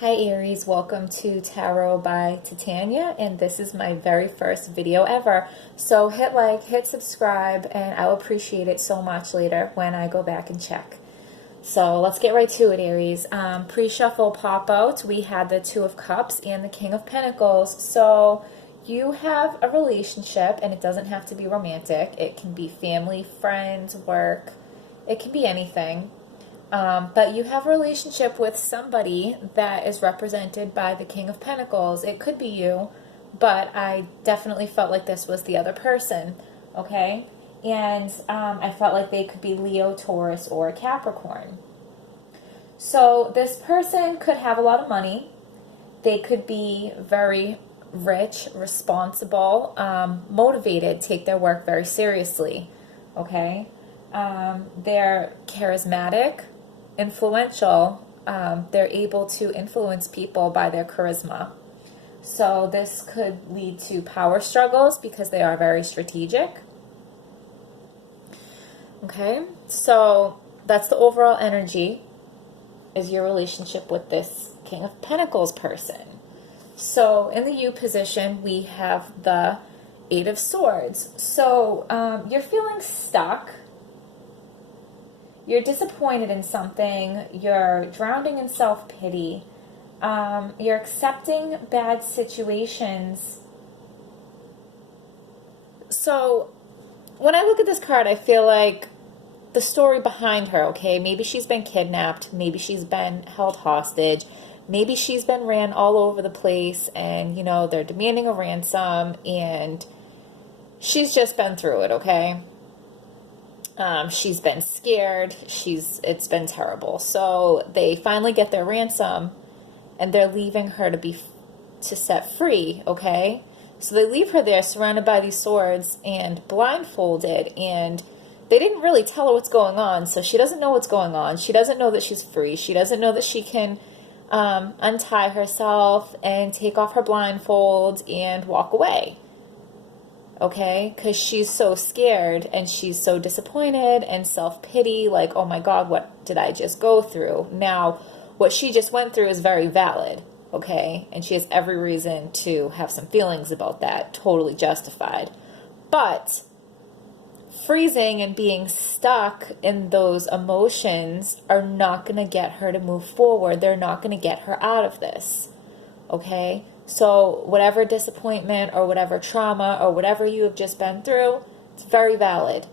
Hi Aries, welcome to Tarot by Titania, and this is my very first video ever. So hit like, hit subscribe, and I'll appreciate it so much later when I go back and check. So let's get right to it, Aries. Pre-shuffle pop-out, we had the Two of Cups and the King of Pentacles. So you have a relationship, and it doesn't have to be romantic. It can be family, friends, work. It can be anything. But you have a relationship with somebody that is represented by the King of Pentacles. It could be you, but I definitely felt like this was the other person, okay? And I felt like they could be Leo, Taurus, or Capricorn. So this person could have a lot of money. They could be very rich, responsible, motivated, take their work very seriously, okay? They're charismatic, influential. They're able to influence people by their charisma. So this could lead to power struggles because they are very strategic. Okay, so that's the overall energy, is your relationship with this King of Pentacles person. So in the you position, we have the Eight of Swords. So you're feeling stuck. You're disappointed in something. You're drowning in self-pity. You're accepting bad situations. So when I look at this card, I feel like the story behind her, okay? Maybe she's been kidnapped. Maybe she's been held hostage. Maybe she's been ran all over the place and, you know, they're demanding a ransom and she's just been through it, okay? She's been scared. It's been terrible. So they finally get their ransom and they're leaving her to set free, okay? So they leave her there surrounded by these swords and blindfolded, and they didn't really tell her what's going on, so she doesn't know what's going on. She doesn't know that she's free. She doesn't know that she can untie herself and take off her blindfold and walk away. Okay, because she's so scared and she's so disappointed and self-pity, like, oh my God, what did I just go through? Now, what she just went through is very valid, okay, and she has every reason to have some feelings about that, totally justified. But freezing and being stuck in those emotions are not going to get her to move forward. They're not going to get her out of this, okay? So whatever disappointment or whatever trauma or whatever you have just been through, it's very valid.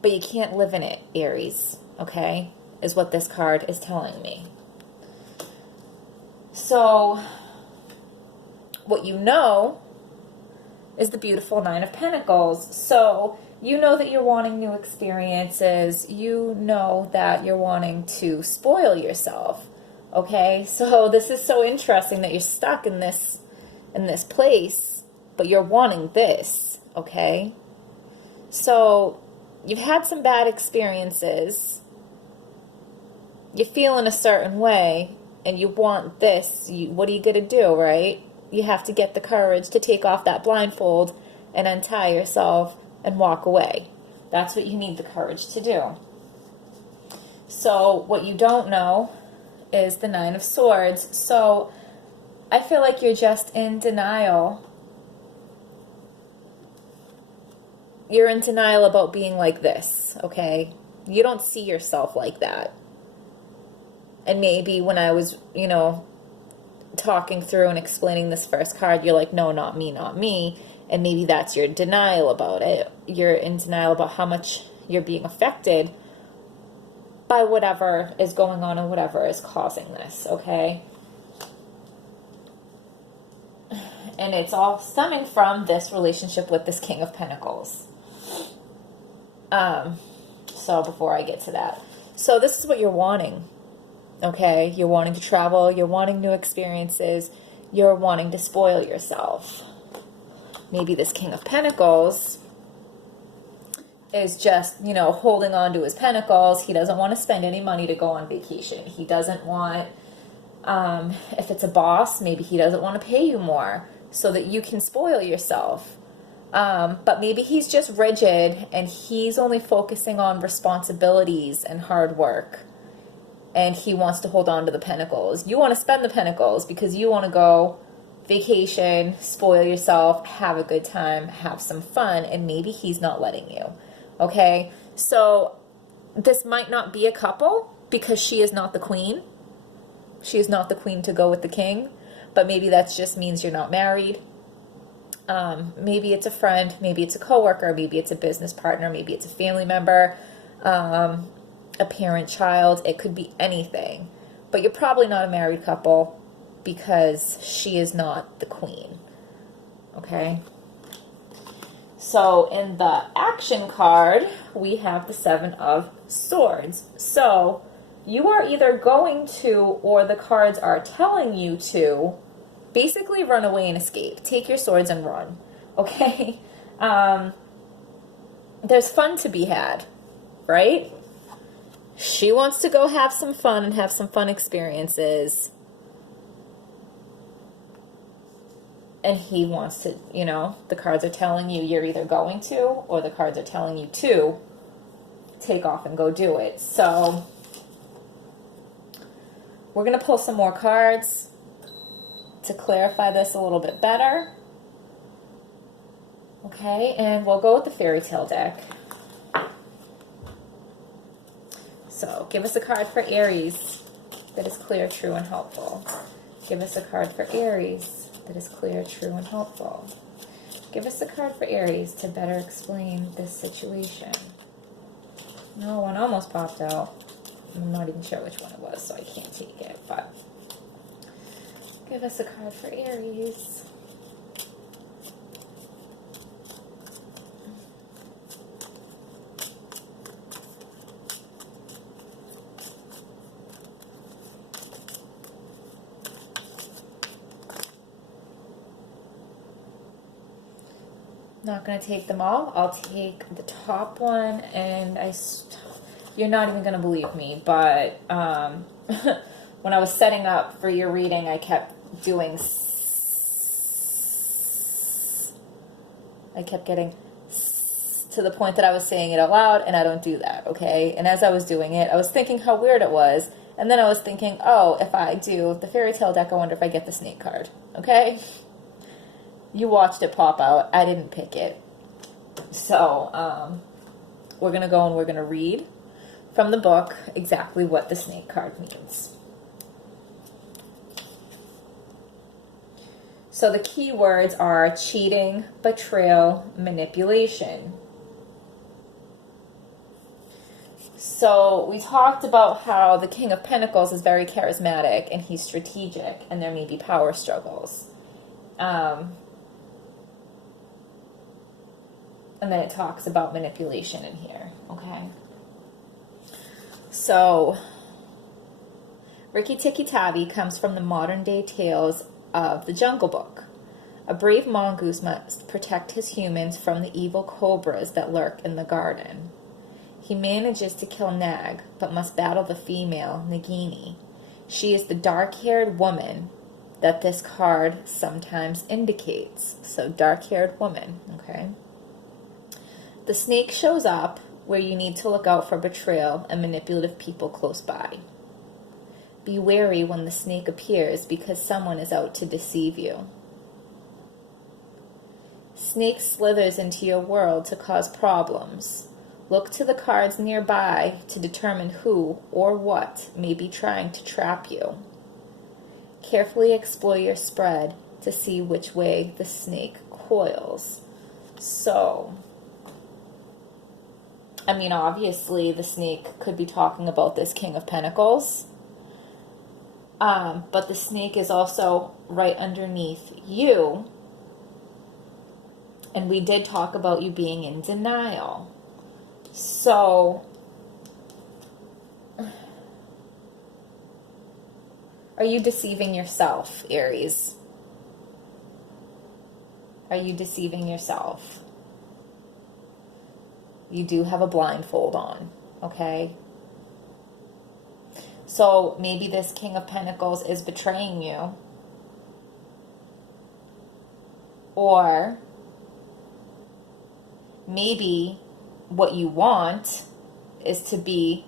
But you can't live in it, Aries, okay, is what this card is telling me. So what you know is the beautiful Nine of Pentacles. So you know that you're wanting new experiences. You know that you're wanting to spoil yourself. Okay, so this is so interesting that you're stuck in this place, but you're wanting this, okay? So you've had some bad experiences. You feel in a certain way, and you want this. What are you going to do, right? You have to get the courage to take off that blindfold and untie yourself and walk away. That's what you need the courage to do. So what you don't know is the Nine of Swords. So I feel like you're just in denial. You're in denial about being like this, okay? You don't see yourself like that. And maybe when I was, you know, talking through and explaining this first card, you're like, no, not me, not me. And maybe that's your denial about it. You're in denial about how much you're being affected by whatever is going on and whatever is causing this, okay? And it's all stemming from this relationship with this King of Pentacles. So before I get to that. So this is what you're wanting, okay? You're wanting to travel. You're wanting new experiences. You're wanting to spoil yourself. Maybe this King of Pentacles is just, you know, holding on to his pentacles. He doesn't want to spend any money to go on vacation. He doesn't want, if it's a boss, maybe he doesn't want to pay you more so that you can spoil yourself. But maybe he's just rigid and he's only focusing on responsibilities and hard work. and he wants to hold on to the pentacles. You want to spend the pentacles because you want to go vacation, spoil yourself, have a good time, have some fun, and maybe he's not letting you. Okay? So this might not be a couple because she is not the queen. She is not the queen to go with the king, but maybe that just means you're not married. Maybe it's a friend, maybe it's a coworker, maybe it's a business partner, maybe it's a family member, a parent, child. It could be anything, but you're probably not a married couple because she is not the queen. Okay? So in the action card, we have the Seven of Swords. So you are either going to, or the cards are telling you to, basically run away and escape. Take your swords and run. Okay? There's fun to be had, right? She wants to go have some fun and have some fun experiences. And he wants to, you know, the cards are telling you you're either going to, or the cards are telling you to take off and go do it. So we're going to pull some more cards to clarify this a little bit better. Okay, and we'll go with the fairy tale deck. So give us a card for Aries that is clear, true, and helpful. Give us a card for Aries that is clear, true, and helpful. Give us a card for Aries to better explain this situation. No, one almost popped out. I'm not even sure which one it was, so I can't take it, but give us a card for Aries. Not going to take them all. I'll take the top one, and you're not even going to believe me, but when I was setting up for your reading, I kept doing I kept getting to the point that I was saying it out loud, and I don't do that, okay? And as I was doing it, I was thinking how weird it was, and then I was thinking, oh, if I do the fairy tale deck, I wonder if I get the snake card, okay? You watched it pop out. I didn't pick it. So we're going to go and we're going to read from the book exactly what the snake card means. So the key words are cheating, betrayal, manipulation. So we talked about how the King of Pentacles is very charismatic and he's strategic, and there may be power struggles. And then it talks about manipulation in here, okay? So, Rikki Tikki Tavi comes from the modern-day tales of the Jungle Book. A brave mongoose must protect his humans from the evil cobras that lurk in the garden. He manages to kill Nag, but must battle the female, Nagini. She is the dark-haired woman that this card sometimes indicates. So, dark-haired woman, okay? The snake shows up where you need to look out for betrayal and manipulative people close by. Be wary when the snake appears because someone is out to deceive you. Snake slithers into your world to cause problems. Look to the cards nearby to determine who or what may be trying to trap you. Carefully explore your spread to see which way the snake coils. So, I mean, obviously, the snake could be talking about this King of Pentacles. But the snake is also right underneath you. And we did talk about you being in denial. So, are you deceiving yourself, Aries? Are you deceiving yourself? You do have a blindfold on, okay? So maybe this King of Pentacles is betraying you. Or maybe what you want is to be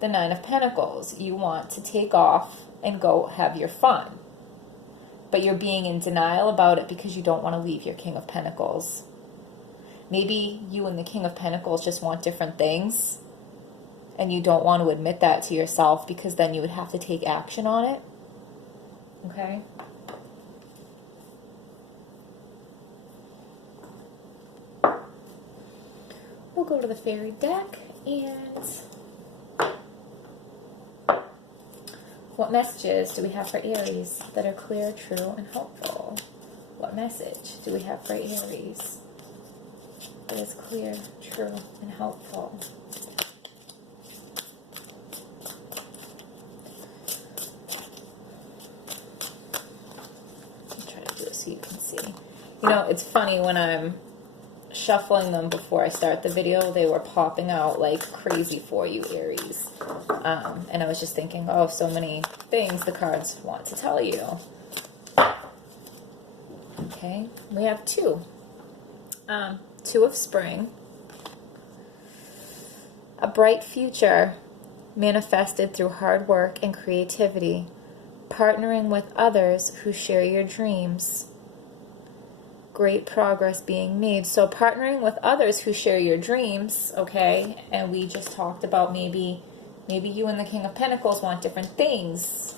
the Nine of Pentacles. You want to take off and go have your fun. But you're being in denial about it because you don't want to leave your King of Pentacles. Maybe you and the King of Pentacles just want different things, and you don't want to admit that to yourself because then you would have to take action on it. Okay? We'll go to the fairy deck, and what messages do we have for Aries that are clear, true, and helpful? What message do we have for Aries that is clear, true, and helpful? I'll try to do this so you can see. You know, it's funny when I'm shuffling them before I start the video, they were popping out like crazy for you, Aries. And I was just thinking, oh, so many things the cards want to tell you. Okay, we have two. Two of Spring. A bright future manifested through hard work and creativity. Partnering with others who share your dreams. Great progress being made. So partnering with others who share your dreams, okay? And we just talked about maybe you and the King of Pentacles want different things.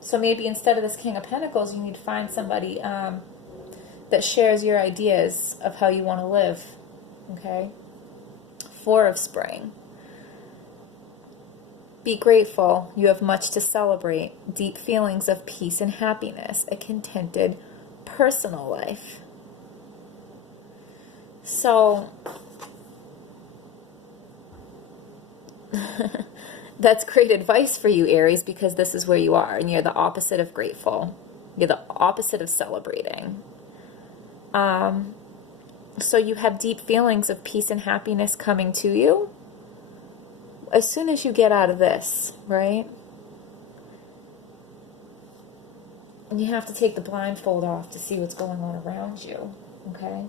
So maybe instead of this King of Pentacles, you need to find somebody that shares your ideas of how you want to live, okay? Four of Spring. Be grateful. You have much to celebrate. Deep feelings of peace and happiness. A contented personal life. So, that's great advice for you, Aries, because this is where you are, and you're the opposite of grateful. You're the opposite of celebrating. So you have deep feelings of peace and happiness coming to you as soon as you get out of this, right? And you have to take the blindfold off to see what's going on around you, okay?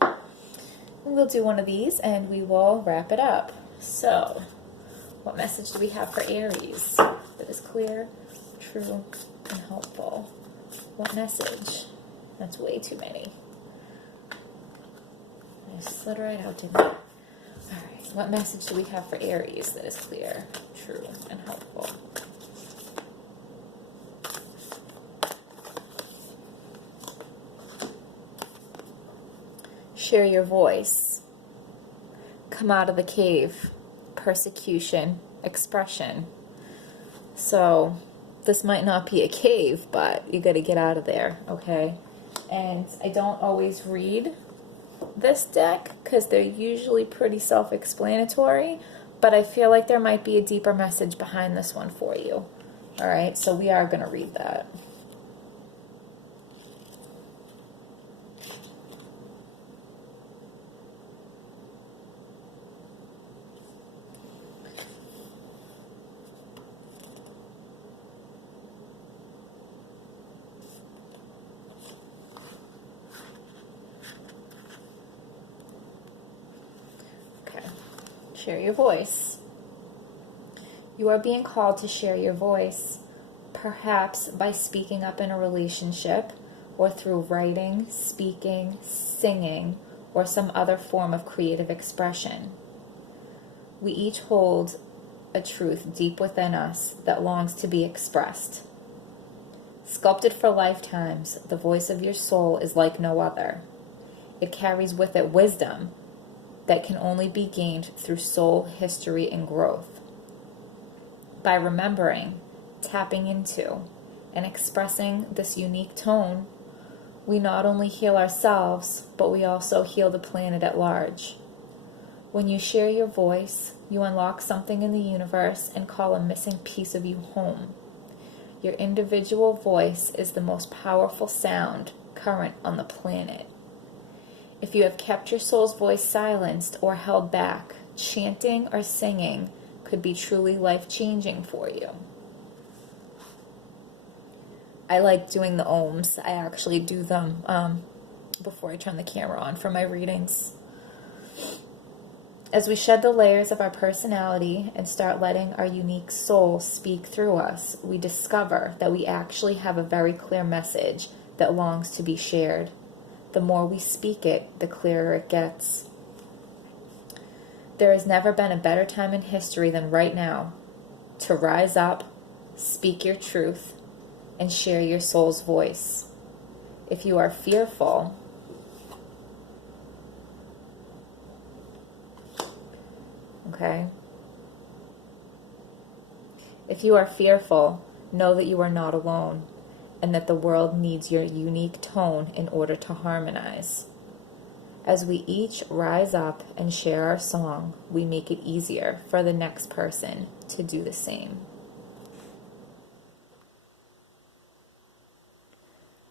And we'll do one of these and we will wrap it up. So, what message do we have for Aries that is clear, true, and helpful? What message? That's way too many. I slid right out, didn't I? Alright, what message do we have for Aries that is clear, true, and helpful? Share your voice. Come out of the cave. Persecution. Expression. So, this might not be a cave, but you got to get out of there, okay? And I don't always read this deck because they're usually pretty self-explanatory, but I feel like there might be a deeper message behind this one for you. All right, so we are going to read that. Share your voice. You are being called to share your voice, perhaps by speaking up in a relationship or through writing, speaking, singing, or some other form of creative expression. We each hold a truth deep within us that longs to be expressed. Sculpted for lifetimes, the voice of your soul is like no other. It carries with it wisdom that can only be gained through soul history and growth. By remembering, tapping into, and expressing this unique tone, we not only heal ourselves, but we also heal the planet at large. When you share your voice, you unlock something in the universe and call a missing piece of you home. Your individual voice is the most powerful sound current on the planet. If you have kept your soul's voice silenced or held back, chanting or singing could be truly life-changing for you. I like doing the ohms. I actually do them before I turn the camera on for my readings. As we shed the layers of our personality and start letting our unique soul speak through us, we discover that we actually have a very clear message that longs to be shared. The more we speak it, the clearer it gets. There has never been a better time in history than right now to rise up, speak your truth, and share your soul's voice. If you are fearful, okay? If you are fearful, know that you are not alone and that the world needs your unique tone in order to harmonize. As we each rise up and share our song, we make it easier for the next person to do the same.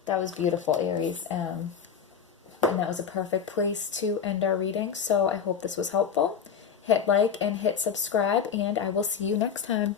That was beautiful, Aries. And that was a perfect place to end our reading. So I hope this was helpful. Hit like and hit subscribe, and I will see you next time.